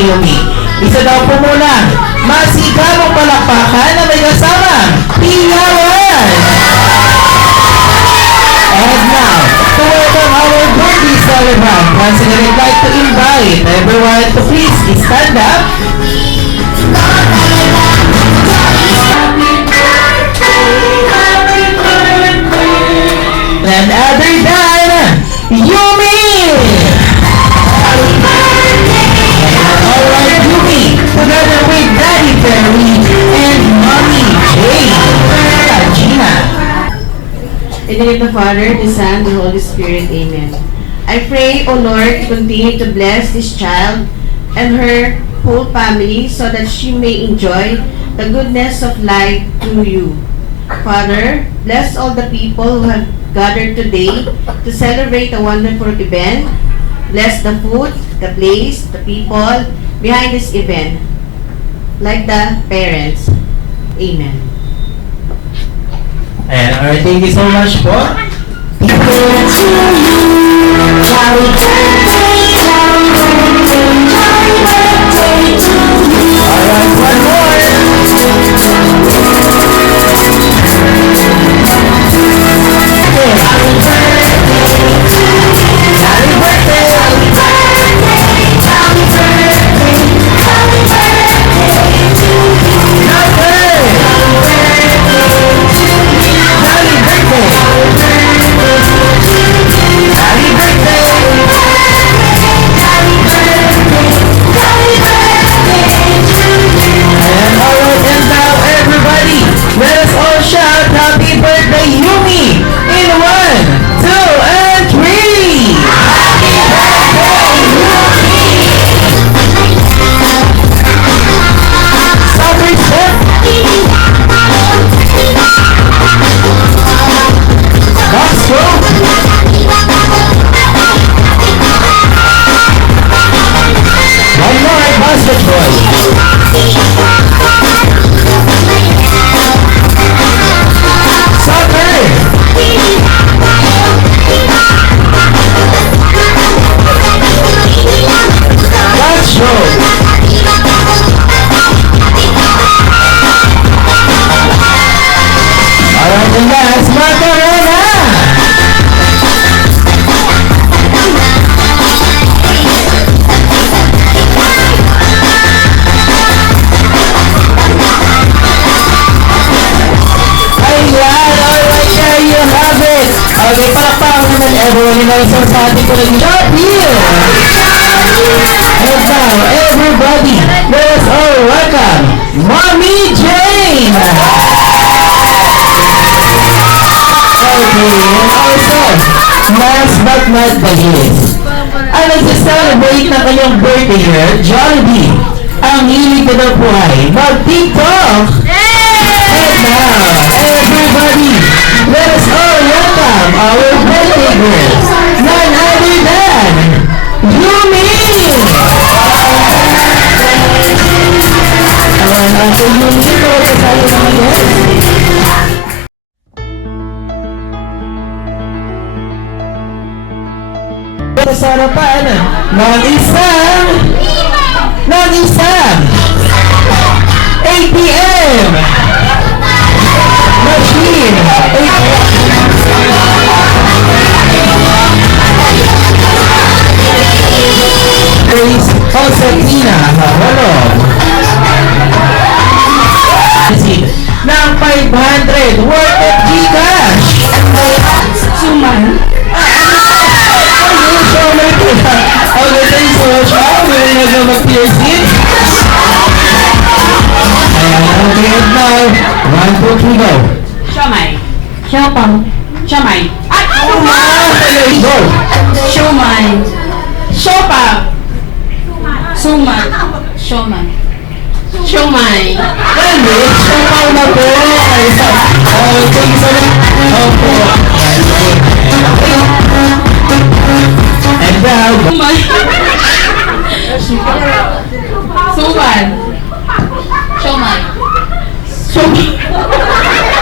ni Yumi. Isa daw po muna, masigabong palakpakan na may kasama, Piyawan! And now, to welcome our birthday celebrant, once again I'd like to invite everyone to please stand up. None other than Yumi! Alright, Yumi, together with Daddy Perry and Mommy Jane. Gina. In the name of the Father, the Son, the Holy Spirit. Amen. I pray, O Lord, to continue to bless this child and her whole family so that she may enjoy the goodness of life through you. Father, bless all the people who have gathered today to celebrate a wonderful event. Bless the food, the place, the people behind this event, like the parents. Amen. And alright, thank you so much po. Alright, one more. Happy birthday! Let us all shout happy birthday, Yumi! In 1, 2, and 3! Happy birthday, Yumi! Soccer step! Box throw! One more basketball! Alright, and that's Macarena! Ayan, alright, there you have it! Okay, palakpakan naman everyone in our sa ating po ng job here! And now, everybody, let us all welcome Mommy Jane! Okay, and also, last but not the least, ang nagsa-celebrate ng kanyang birthday girl, Jollibee. Ang hilig ko daw po ay mag-TikTok! And now, everybody, let us all welcome our birthday girl, none other than Yumi! Ang Yumi ko, kasali naman yan. Sa harapan ng isang ATM machine. Grace Josefina Haholog ng 500 worth of Gcash. Suman. Okay, thanks so much, ma'am. We're gonna mag-piercing. Okay, and now, 1, 2, 3, go. Siomay. Siopang. Siomay. Ay! Siomay! Go! Siomay. Siopang. Suman. Siomay. Siomay. Hindi, siopang na po. Okay, thanks so much. Opo. And now, Suman. Suman. Siomay.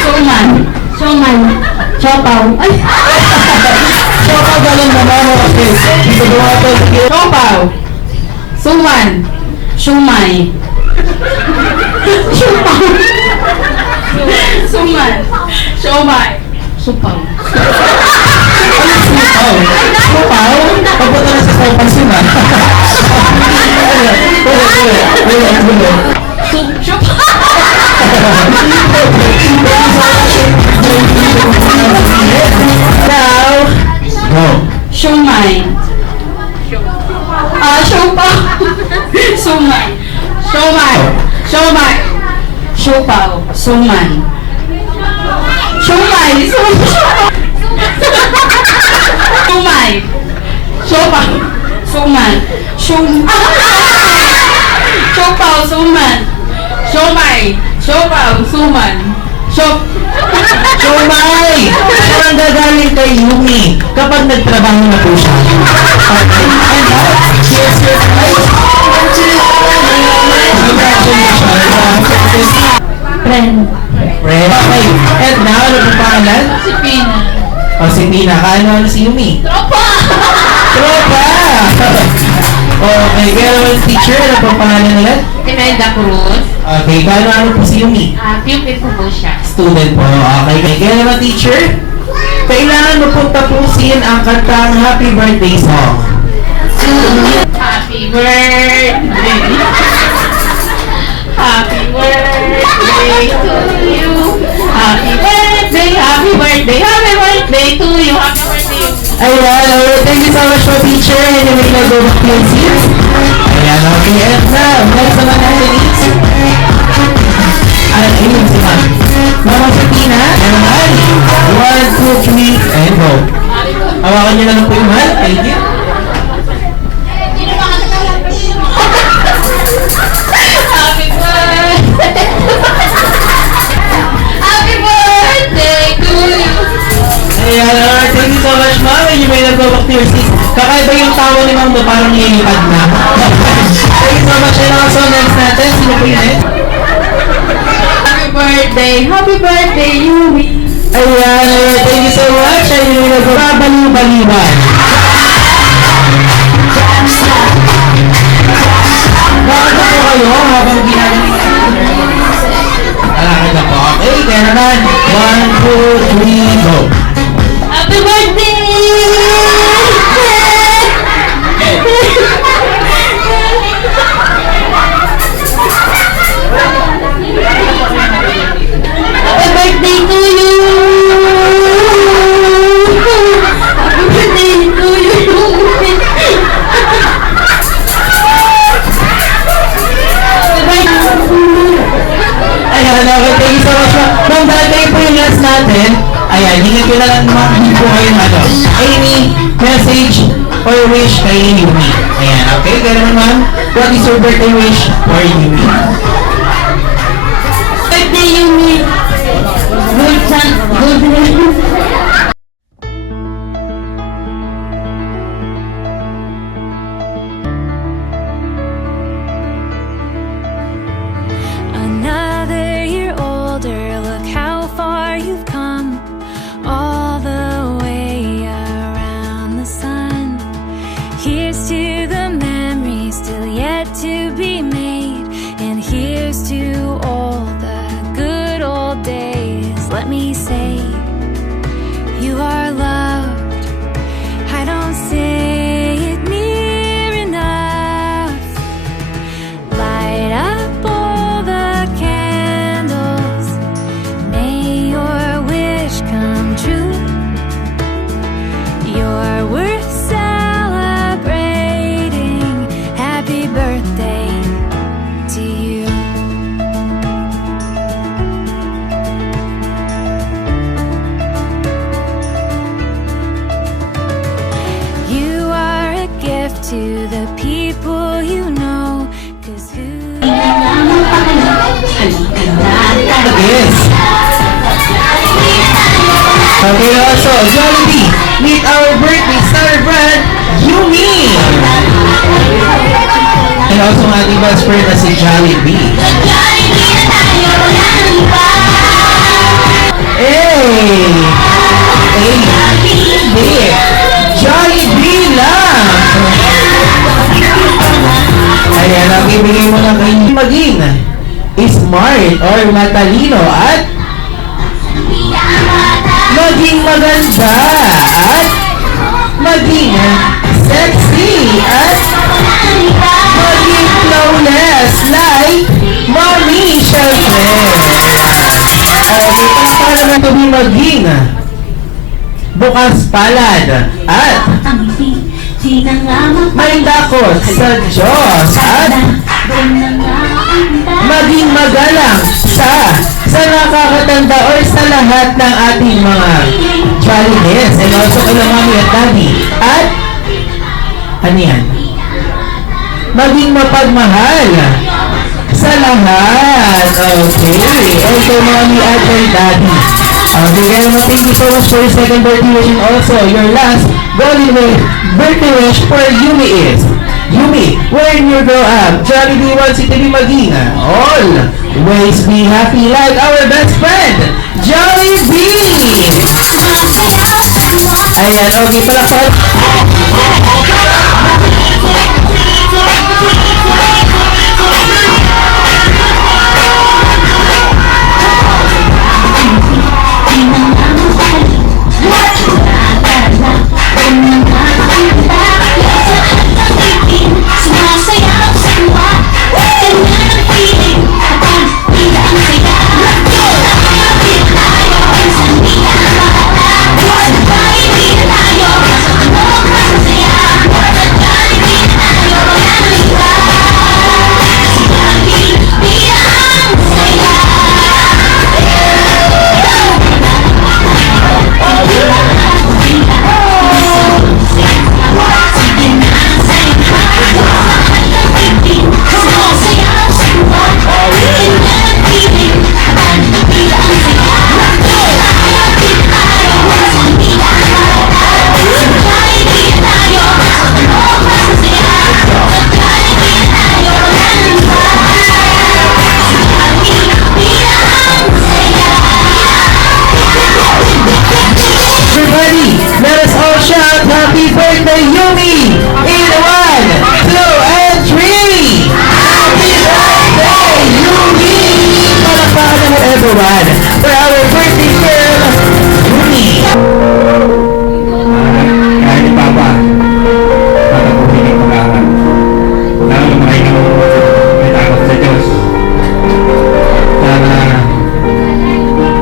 Suman. Siomay. Siopaw. Ay! Siopaw galing naman mo kasi. Ito buha ito. Siopaw. Suman. Shumay. Supaw. Suman. Shumay. Supaw. Supaw. Supaw? Papunta na sa sopas yun ah. Now, go. Shumay. Supaw. Sumay. Shumay. Shumay. Supaw. Suman. Shumay. Shumay. Supaw. Suman. Supaw. Suman. Shumay. Supaw. Suman. Shumay! Siya ang gagaling kay Yumi kapag nagtrabaho na po siya. Okay. And now, here's your prize. Congratulations. Friend. Okay. And now, ano po pangalan? Si Pina. O si Pina. Ano si Yumi? Tropa! Tropa! Okay. Kaya naman teacher, ano po pangalan nila? Imelda Cruz. Okay. Ano po si Yumi? Pupil ko po siya. Student po. Okay. Kaya naman teacher, kailangan mo pong tapusin ang kantang Happy Birthday song. Happy birthday. Happy birthday to you. Happy birthday, happy birthday, happy birthday to you. Happy birthday. Ayan, okay. Thank you so much po teacher. And you may now go back to your seats. Ayan, okay. And now, next naman natin is ayun si Ma'am. Mama si Tina. And naman, 1, 2, 3, and go. Hawakan niyo na lang po yung mahal. Thank you. Happy birthday. Happy birthday to you. Ayan, alright. Thank you so much, Ma'am. And you may now go back to your seats. Kakaiba yung tawa ni Ma'am na parang nilipad na. Thank you so much. And also, next natin, sino po yun? Happy birthday, Yumi. Ayan, alright. Thank you so much. And you may now go babaliw-baliwan. Bakit na po kayo habang ginagawa? Alakad na po. Okay, kaya naman. 1, 2, 3, go. Happy birthday! Happy birthday to you! Happy birthday to you! Happy birthday! Ayan, okay. Thank you so much. Ma'am, dahil kayo po yung last natin, ayan, hingin ko na lang hindi po kayo any message or wish kay Yumi. Ayan, okay? Kaya naman ma'am, what is your birthday wish for Yumi? Birthday, Yumi! Good son, good Another year older, look how far you've come, all the way around the sun. Here's to the memories still yet to be made, and here's to all the good old days. Let me say, you are loved. I don't say it near enough. Light up all the candles, may your wish come true. You're worth celebrating. Happy birthday to you. You are a gift to the people you know, 'cause who Yes. Okay, also, Jollibee, meet our birthday star brand, Yumi! And also ang ating best friend na si Jollibee. Hey! Hey! Hindi! Jollibee lang! Ayan, ang ibigay mo smart or matalino at maging maganda at maging sexy at maging flawless like Mommy syempre. Okay, para naman ito maging bukas palad at may dakot sa Diyos at maging magalang sa nakakatanda or sa lahat ng ating mga jolliness and also kay Mommy at Daddy at ano yan? Maging mapagmahal sa lahat. Okay. And kay Mommy at kay Daddy. Okay, kaya naman thank you so much for your second birthday wish and also your last golden birthday wish for Yumi is Yumi, when you grow up, Jollibee wants you to be maging always be happy like our best friend, Jollibee! Ayan, okay, palakpak. Happy birthday, Yumi! In 1, 2, and 3! Happy birthday, Yumi! Palakpakan naman everyone for our birthday girl, Yumi! Kaya ni Papa, tatapusin yung pag-aaral. Lalo lumaki ka may takot sa Diyos. Sana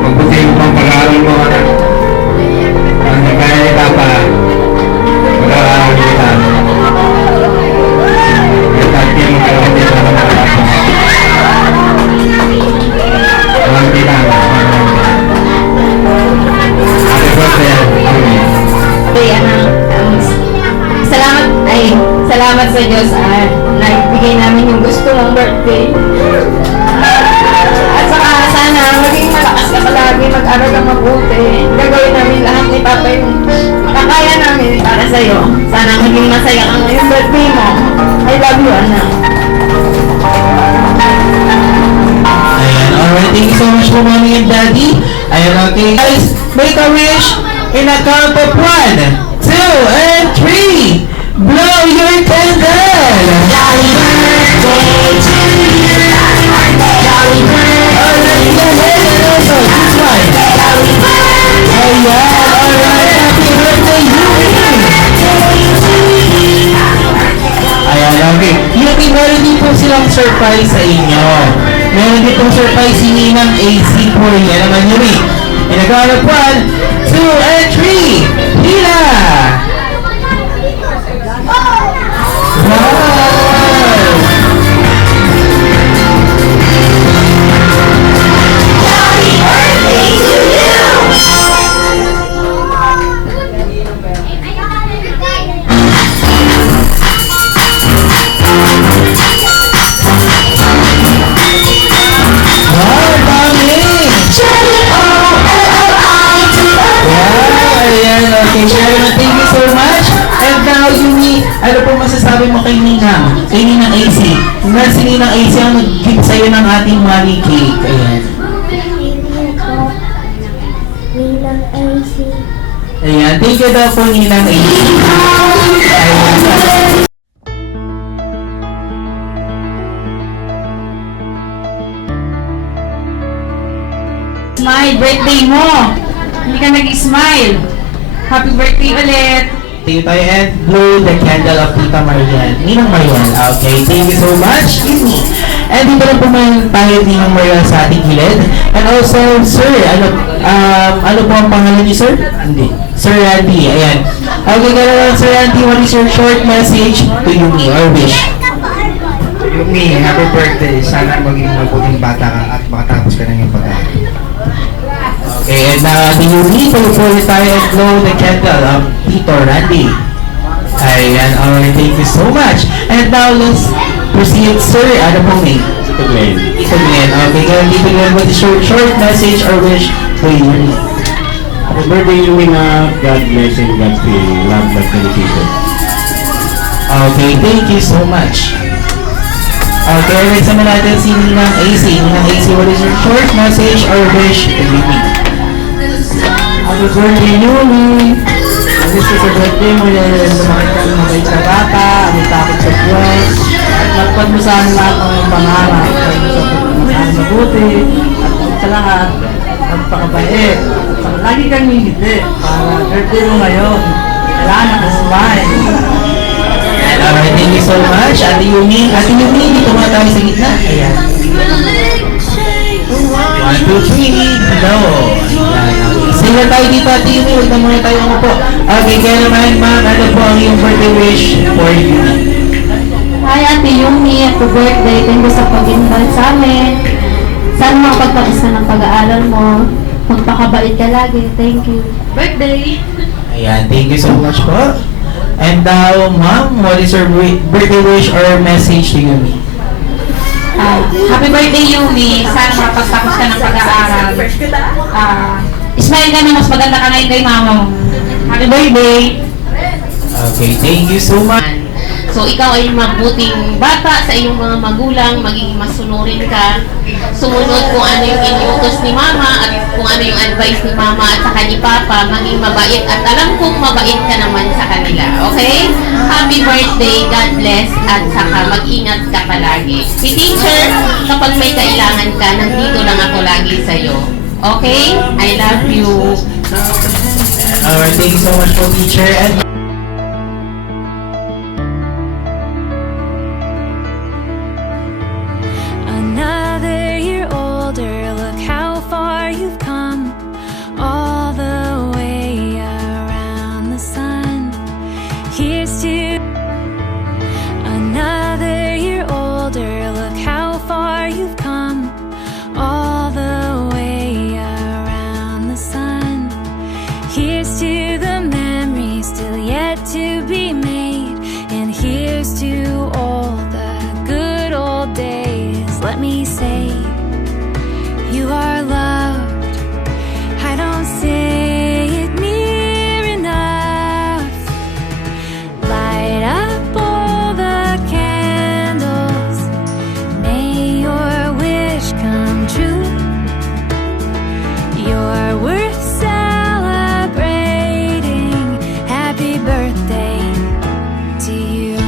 magbusin mo pang pag-aaral mo, anak. Ang kaya ni Papa, pag-aaral kita. Kahit hindi mo kaya hindi na nakakapos. Mahal kita. Happy birthday, Yumi. Salamat sa Diyos at naibigay namin yung gusto mong birthday. At saka sana maging malakas ka palagi, mag-aral ka mabuti. Gagawin namin lahat ni Papa yung makakaya namin para sa'yo. Sana maging masaya ka ngayong birthday mo. I love you, anak. Ayan, alright. Thank you so much for Mommy and Daddy. Ayan, okay. Guys, make a wish in a count of 1, 2, and 3. Blow your candle! Happy birthday to you! Happy birthday! Alright, also, this one. Happy birthday! Ayan, alright. Happy birthday, Yumi! Ayan, okay. Yumi, meron din po silang surprise sa inyo. Meron din pong surprise si Ninang AC po rin. Yan naman, Yumi. In a count of 1, 2, and 3. Hila! Wow! Ano po masasabi mo kay Ninang? Kay Ninang AC? Na si Ninang AC ang nag-give sa'yo ng ating money cake. Ayan. Ninang AC. Ayan. Thank you daw po, Ninang AC. Ayan. nag-smile, birthday mo. Hindi ka nag-smile. Happy birthday ulit. Tayo tayo and blow the candle of Tita Marian. Ninang Marian. Okay, thank you so much. Yumi. And dito lang po man tayo Ninang Marian sa ating gilid. And also, sir, ano po ang pangalan niyo, sir? Hindi. Sir Randy, ayan. Okay, gano'n Sir Randy, what is your short message to Yumi or wish? Yumi, happy birthday. Sana maging mabuting bata ka at makatapos ka ng iyong pag-aaral. Okay, and the Yumi, tuloy po ulit tayo and blow the candle of Tito Randy. Ayan, alright, thank you so much. And now, let's proceed, sir. Ano pong name? Ito, Glenn. Tito Glenn. Okay, ganun Tito Glenn, what is your short message or wish to Yumi? Happy birthday, Yumi, na God bless and God fill. Love, God dedication. Okay, thank you so much. Okay, next naman natin si Ninang AC. Ninang AC, what is your short message or wish to Yumi? Happy birthday, Yumi. Ang gusto sa birthday mo yan, lumaki ka ng mabait na bata, may takot sa Diyos. At magpad mo sa amin lahat ng iyong pangarap. At sa pagmamahal mabuti. At sa lahat, magpakabait. At lagi kang ngingiti para birthday mo ngayon. Kailangan nakasmile. And alright, thank you so much. Ate Yumi, dito muna tayo sa gitna. Ayan. 1, 2, 3, no. Sila tayo dito, Ate Yumi, huwag na muna tayo po. Okay, kaya naman, ma'am, ano po ang iyong birthday wish for Yumi? Hi, Ate Yumi. Happy birthday. Thank you sa pag-invite sa amin. Sana makapagpapos ka ng pag-aaral mo. Magpakabait ka lagi. Thank you. Birthday! Ayan, thank you so much po. And now, ma'am, what is your birthday wish or message to Yumi? Happy birthday, Yumi. Sana makapagtapos ka ng pag-aaral. Smile ka na, mas maganda ka ngayon kay mama mo. Happy birthday! Okay, thank you so much. So, ikaw ay mabuting bata sa iyong mga magulang, magiging masunurin ka, sumunod kung ano yung inuutos ni mama at kung ano yung advice ni mama at saka ni papa, maging mabait at alam kong mabait ka naman sa kanila, okay? Happy birthday, God bless, at saka mag-ingat ka palagi. Si teacher, kapag may kailangan ka, nandito lang ako lagi sa'yo. Okay? I love you. Alright, thank you so much po, teacher. And Another year older, look how far you've come, all the way around the sun. Here's to another year older, look how far you've come, all the way around the sun. Here's to the memories still yet to be made, and here's to all the good old days. Let me say, you are loved. I don't say it near enough. Light up all the candles. May your wish come true. You're worth celebrating. Happy birthday to you.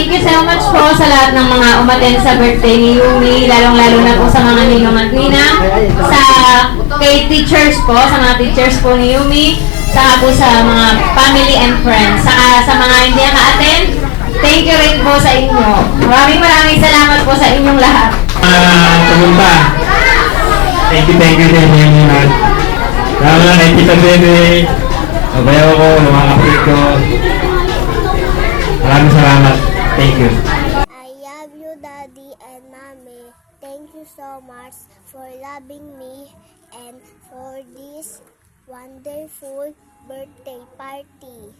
Thank you so much po sa lahat ng mga umaten sa birthday ni Yumi, lalong-lalo na po sa mga ninong at ninang, sa kay teachers po, sa mga teachers po ni Yumi, saka po sa mga family and friends, saka sa mga hindi naka-attend, thank you rin po sa inyo. Maraming salamat po sa inyong lahat. Pumunta. Thank you din yung lahat. Lalo na kay Tita Bebe, kabayaw ko, ng mga kapatid ko. Maraming salamat. Thank you. I love you, Daddy and Mommy. Thank you so much for loving me and for this wonderful birthday party.